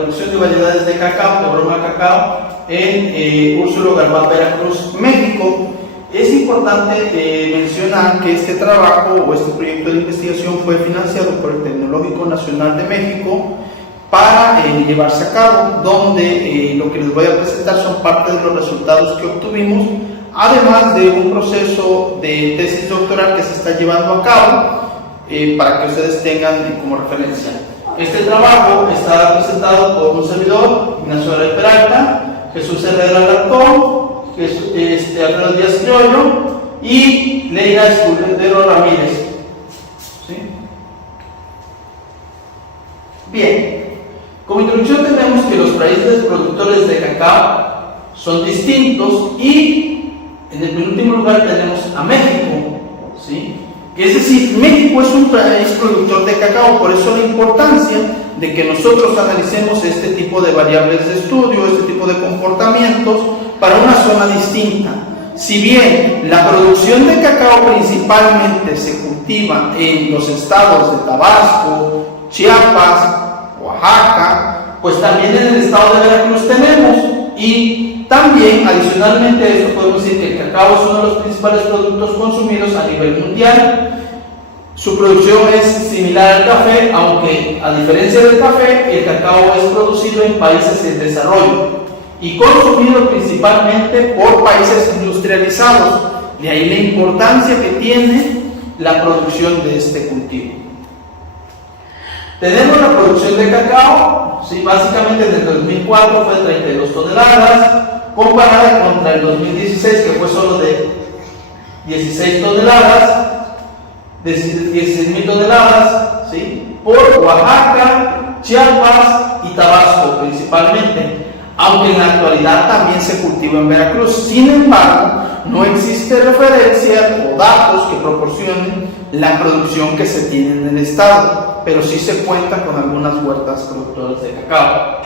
producción de variedades de cacao, de broma cacao, en Úrsulo Galván, Veracruz, México. Es importante mencionar que este trabajo o este proyecto de investigación fue financiado por el Tecnológico Nacional de México para llevarse a cabo, donde lo que les voy a presentar son parte de los resultados que obtuvimos, además de un proceso de tesis doctoral que se está llevando a cabo para que ustedes tengan como referencia. Este trabajo está presentado por un servidor, Ignacio Aray Peralta, Jesús Herrera Alarcón, Alfredo Díaz Criollo y Leira Escudero Ramírez. ¿Sí? Bien, como introducción tenemos que los países productores de cacao son distintos y en el penúltimo lugar tenemos a México, ¿sí? Es decir, México es un país productor de cacao, por eso la importancia de que nosotros analicemos este tipo de variables de estudio, este tipo de comportamientos para una zona distinta. Si bien la producción de cacao principalmente se cultiva en los estados de Tabasco, Chiapas, Oaxaca, pues también en el estado de Veracruz tenemos, y también adicionalmente a esto podemos decir que el cacao es uno de los principales productos consumidos a nivel mundial. Su producción es similar al café, aunque a diferencia del café, el cacao es producido en países en desarrollo y consumido principalmente por países industrializados. De ahí la importancia que tiene la producción de este cultivo. Tenemos la producción de cacao, ¿sí? Básicamente en el 2004 fue de 32 toneladas, comparada contra el 2016 que fue solo de 16 toneladas, de 16.000 toneladas, ¿sí? Por Oaxaca, Chiapas y Tabasco principalmente, aunque en la actualidad también se cultiva en Veracruz. Sin embargo, no existe referencia o datos que proporcionen la producción que se tiene en el estado, pero sí se cuenta con algunas huertas productoras de cacao.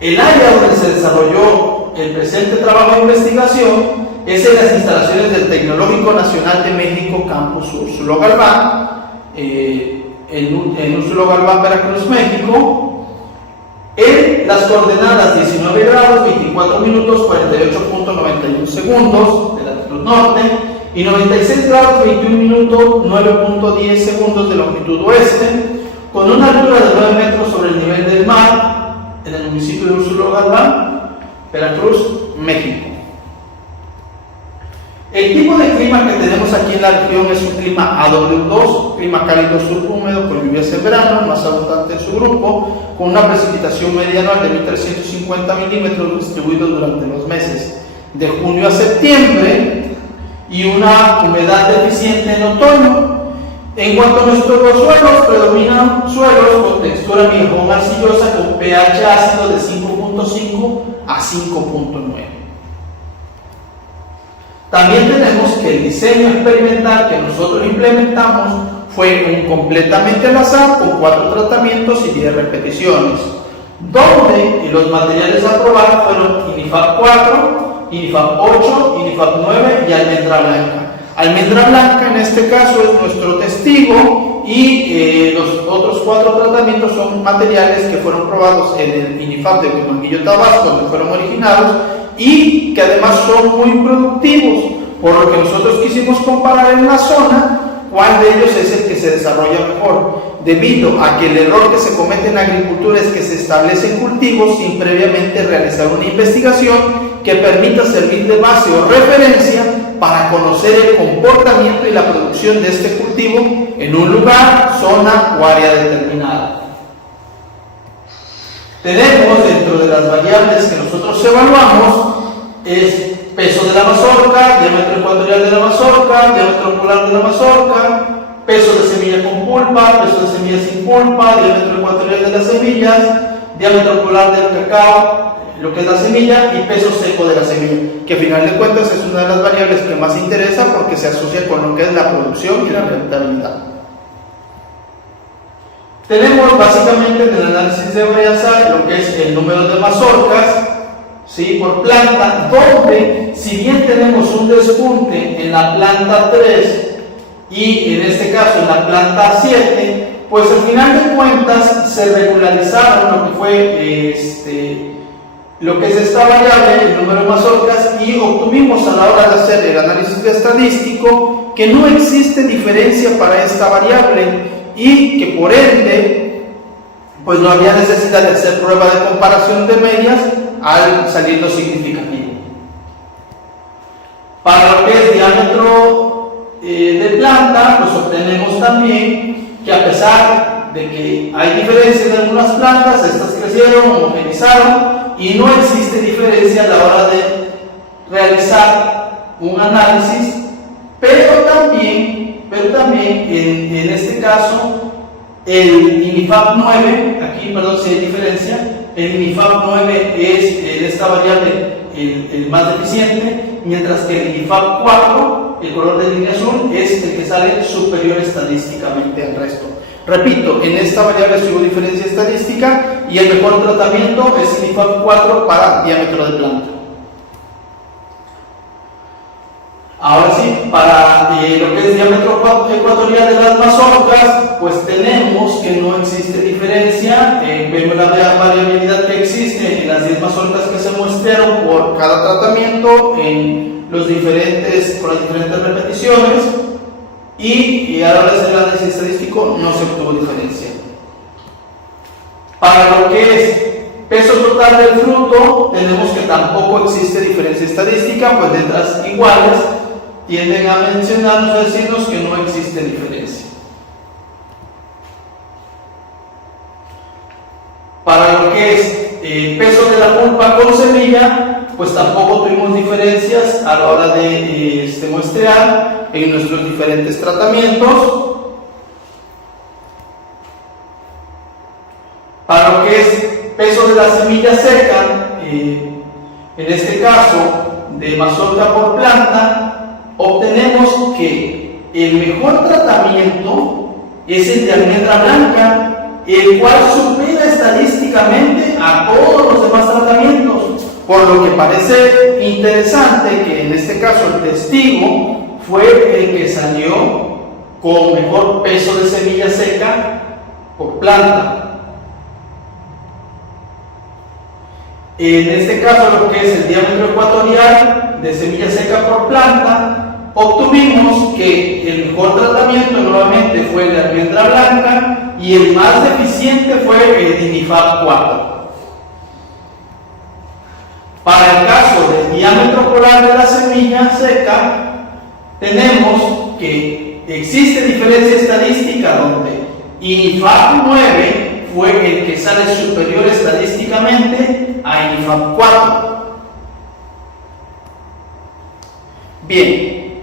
El área donde se desarrolló el presente trabajo de investigación es en las instalaciones del Tecnológico Nacional de México, Campus Úrsulo Galván, en Úrsulo Galván, Veracruz, México, en las coordenadas 19 grados 24 minutos 48.91 segundos de latitud norte y 96 grados 21 minutos 9.10 segundos de longitud oeste, con una altura de 9 metros sobre el nivel del mar, en el municipio de Úrsulo Galván, Veracruz, México. El tipo de clima que tenemos aquí en la región es un clima AW2, clima cálido subhúmedo con lluvias en verano, más abundante en su grupo, con una precipitación media anual de 1.350 milímetros distribuidos durante los meses de junio a septiembre y una humedad deficiente en otoño. En cuanto a nuestros suelos, predominan suelos con textura miejón arcillosa con pH ácido de 5.5 a 5.9. También tenemos que el diseño experimental que nosotros implementamos fue completamente al azar con 4 tratamientos y 10 repeticiones, donde los materiales a probar fueron INIFAP 4, INIFAP 8, INIFAP 9 y almendra blanca. Almendra blanca en este caso es nuestro testigo y los otros 4 tratamientos son materiales que fueron probados en el INIFAP de Huimanguillo, Tabasco, donde fueron originados, y que además son muy productivos, por lo que nosotros quisimos comparar en la zona cuál de ellos es el que se desarrolla mejor, debido a que el error que se comete en agricultura es que se establecen cultivos sin previamente realizar una investigación que permita servir de base o referencia para conocer el comportamiento y la producción de este cultivo en un lugar, zona o área determinada. Tenemos dentro de las variables que nosotros evaluamos es peso de la mazorca, diámetro ecuatorial de la mazorca, diámetro polar de la mazorca, peso de semilla con pulpa, peso de semilla sin pulpa, diámetro ecuatorial de las semillas, diámetro polar del cacao, lo que es la semilla, y peso seco de la semilla, que a final de cuentas es una de las variables que más interesa porque se asocia con lo que es la producción y la rentabilidad. Tenemos básicamente en el análisis de Breazar lo que es el número de mazorcas, ¿sí?, por planta, donde si bien tenemos un despunte en la planta 3 y en este caso en la planta 7, pues al final de cuentas se regularizaron lo que fue lo que es esta variable, el número de mazorcas, y obtuvimos a la hora de hacer el análisis estadístico que no existe diferencia para esta variable y que por ende pues no había necesidad de hacer prueba de comparación de medias al salir lo significativo. Para lo que es diámetro de planta, pues obtenemos también que a pesar de que hay diferencia en algunas plantas, estas crecieron, homogenizaron y no existe diferencia a la hora de realizar un análisis, pero también en este caso el INIFAP 9, aquí perdón si hay diferencia, el INIFAP 9 es en esta variable el más deficiente, mientras que el INIFAP 4, el color de línea azul, es el que sale superior estadísticamente al resto. Repito, en esta variable sí hubo diferencia estadística y el mejor tratamiento es INIFAP 4 para diámetro de planta. Ahora sí, para lo que es diámetro ecuatorial de las mazorcas, pues tenemos que no existe diferencia. Vemos la variabilidad que existe en las 10 mazorcas que se muestrearon por cada tratamiento con las diferentes repeticiones, y a la hora de hacer el análisis estadístico no se obtuvo diferencia. Para lo que es peso total del fruto, tenemos que tampoco existe diferencia estadística, pues letras iguales tienden a mencionarnos, a decirnos que no existe diferencia. Para lo que es peso de la pulpa con semilla, pues tampoco tuvimos diferencias a la hora de muestrear en nuestros diferentes tratamientos. Para lo que es peso de la semilla seca, en este caso de mazorca por planta, obtenemos que el mejor tratamiento es el de almendra blanca, el cual supera estadísticamente a todos los demás tratamientos, por lo que parece interesante que en este caso el testigo fue el que salió con mejor peso de semilla seca por planta. En este caso, lo que es el diámetro ecuatorial de semilla seca por planta, obtuvimos que el mejor tratamiento nuevamente fue el de almendra blanca y el más deficiente fue el INIFAP 4. Para el caso del diámetro polar de la semilla seca, tenemos que existe diferencia estadística donde INIFAP 9 fue el que sale superior estadísticamente a INIFAP 4. Bien,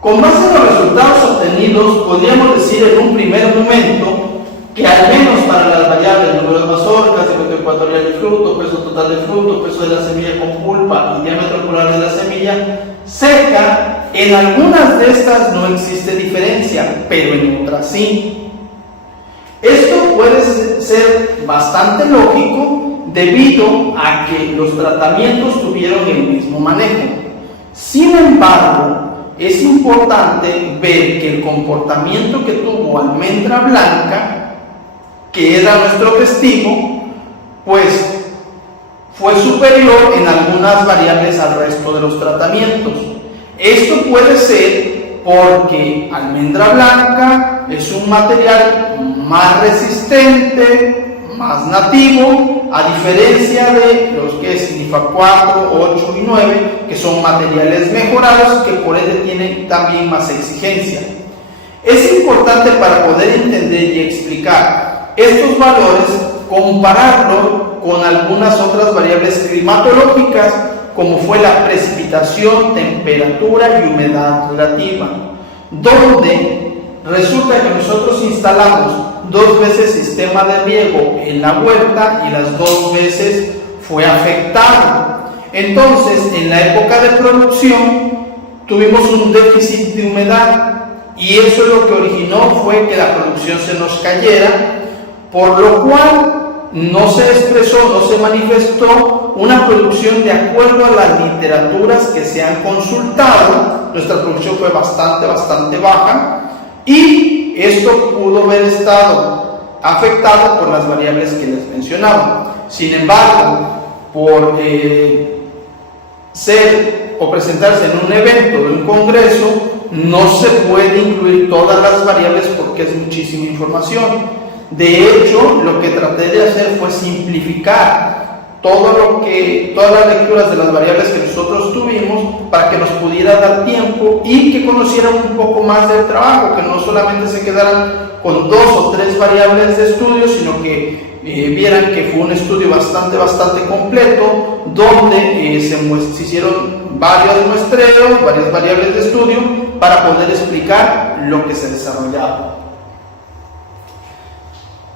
con base en los resultados obtenidos, podríamos decir en un primer momento que al menos para las variables número de mazorcas, diámetro ecuatorial del fruto, peso total del fruto, peso de la semilla con pulpa y diámetro polar de la semilla seca, en algunas de estas no existe diferencia, pero en otras sí. Esto puede ser bastante lógico debido a que los tratamientos tuvieron el mismo manejo. Sin embargo, es importante ver que el comportamiento que tuvo almendra blanca, que era nuestro testigo, pues fue superior en algunas variables al resto de los tratamientos. Esto puede ser porque almendra blanca es un material más resistente, más nativo, a diferencia de los que es INIFAP 4, 8 y 9, que son materiales mejorados que por ende tienen también más exigencia. Es importante para poder entender y explicar estos valores, compararlo con algunas otras variables climatológicas, como fue la precipitación, temperatura y humedad relativa, donde resulta que nosotros instalamos 2 veces sistema de riego en la huerta y las 2 veces fue afectado. Entonces, en la época de producción tuvimos un déficit de humedad y eso lo que originó fue que la producción se nos cayera, por lo cual no se expresó, no se manifestó una producción de acuerdo a las literaturas que se han consultado. Nuestra producción fue bastante baja y y esto pudo haber estado afectado por las variables que les mencionaba. Sin embargo, por ser o presentarse en un evento de un congreso, no se puede incluir todas las variables porque es muchísima información. De hecho, lo que traté de hacer fue simplificar todas las lecturas de las variables que nosotros tuvimos para que nos pudiera dar tiempo y que conocieran un poco más del trabajo, que no solamente se quedaran con 2 o 3 variables de estudio, sino que vieran que fue un estudio bastante completo, donde se hicieron varios muestreos, varias variables de estudio para poder explicar lo que se desarrollaba.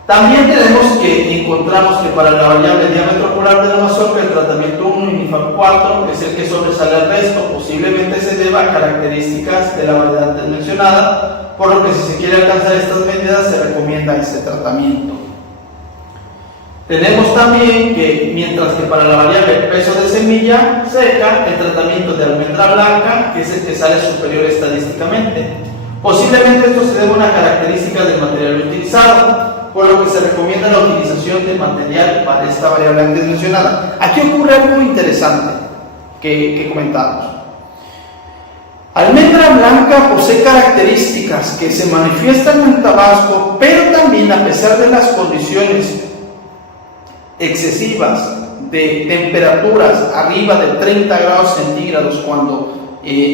También encontramos que para la variable diámetro polar de la mazorca, el tratamiento 1 y NIFAP 4 es el que sobresale al resto. Posiblemente se deba a características de la variedad antes mencionada, por lo que si se quiere alcanzar estas medidas se recomienda este tratamiento. Tenemos también que, mientras que para la variable peso de semilla seca, el tratamiento de almendra blanca es el que sale superior estadísticamente. Posiblemente esto se debe a una característica del material utilizado, por lo que se recomienda la utilización de material para esta variable antes mencionada. Aquí ocurre algo interesante que comentamos. Almendra blanca posee características que se manifiestan en Tabasco, pero también, a pesar de las condiciones excesivas de temperaturas arriba de 30 grados centígrados cuando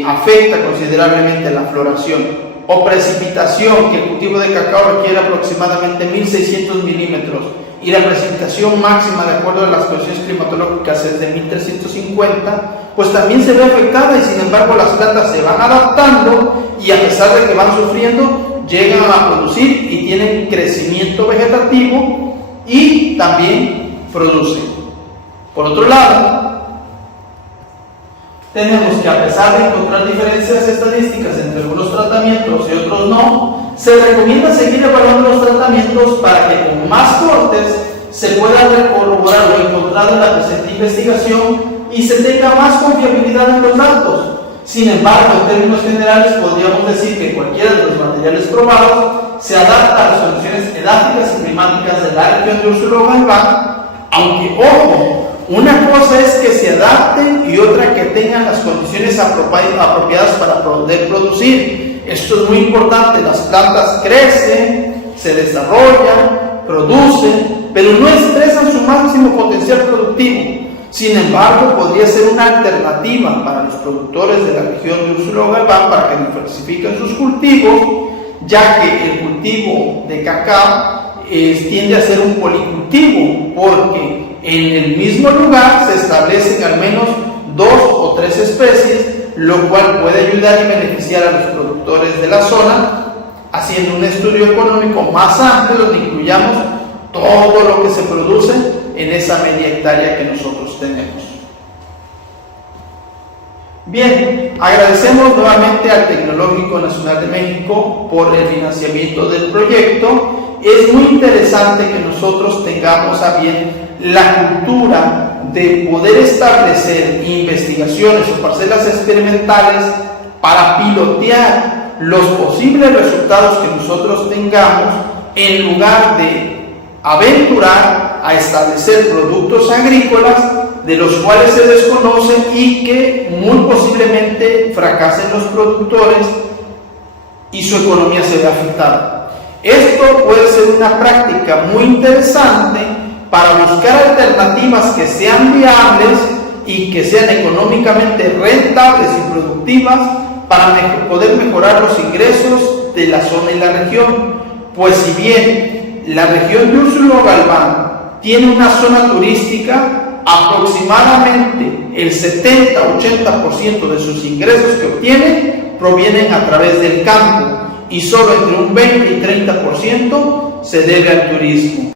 afecta considerablemente la floración, o precipitación, que el cultivo de cacao requiere aproximadamente 1600 milímetros y la precipitación máxima de acuerdo a las condiciones climatológicas es de 1350, pues también se ve afectada, y sin embargo las plantas se van adaptando y, a pesar de que van sufriendo, llegan a producir y tienen crecimiento vegetativo y también producen. Por otro lado, tenemos que, a pesar de encontrar diferencias estadísticas entre algunos tratamientos y otros no, se recomienda seguir evaluando los tratamientos para que con más cortes se pueda corroborar lo encontrado en la presente investigación y se tenga más confiabilidad en los datos. Sin embargo, en términos generales, podríamos decir que cualquiera de los materiales probados se adapta a las condiciones edáficas y climáticas de la región de Úrsulo Galván, aunque, ojo, una cosa es que se adapten y otra que tengan las condiciones apropiadas para poder producir. Esto es muy importante. Las plantas crecen, se desarrollan, producen, pero no expresan su máximo potencial productivo. Sin embargo, podría ser una alternativa para los productores de la región de Úrsulo Galván para que diversifiquen sus cultivos, ya que el cultivo de cacao tiende a ser un policultivo, porque en el mismo lugar se establecen al menos 2 o 3 especies, lo cual puede ayudar y beneficiar a los productores de la zona, haciendo un estudio económico más amplio donde incluyamos todo lo que se produce en esa media hectárea que nosotros tenemos. Bien, agradecemos nuevamente al Tecnológico Nacional de México por el financiamiento del proyecto. Es muy interesante que nosotros tengamos a bien la cultura de poder establecer investigaciones o parcelas experimentales para pilotear los posibles resultados que nosotros tengamos, en lugar de aventurar a establecer productos agrícolas de los cuales se desconoce y que muy posiblemente fracasen los productores y su economía se vea afectada. Esto puede ser una práctica muy interesante para buscar alternativas que sean viables y que sean económicamente rentables y productivas para poder mejorar los ingresos de la zona y la región. Pues si bien la región de Úrsulo Galván tiene una zona turística, aproximadamente el 70-80% de sus ingresos que obtiene provienen a través del campo y solo entre un 20 y 30% se debe al turismo.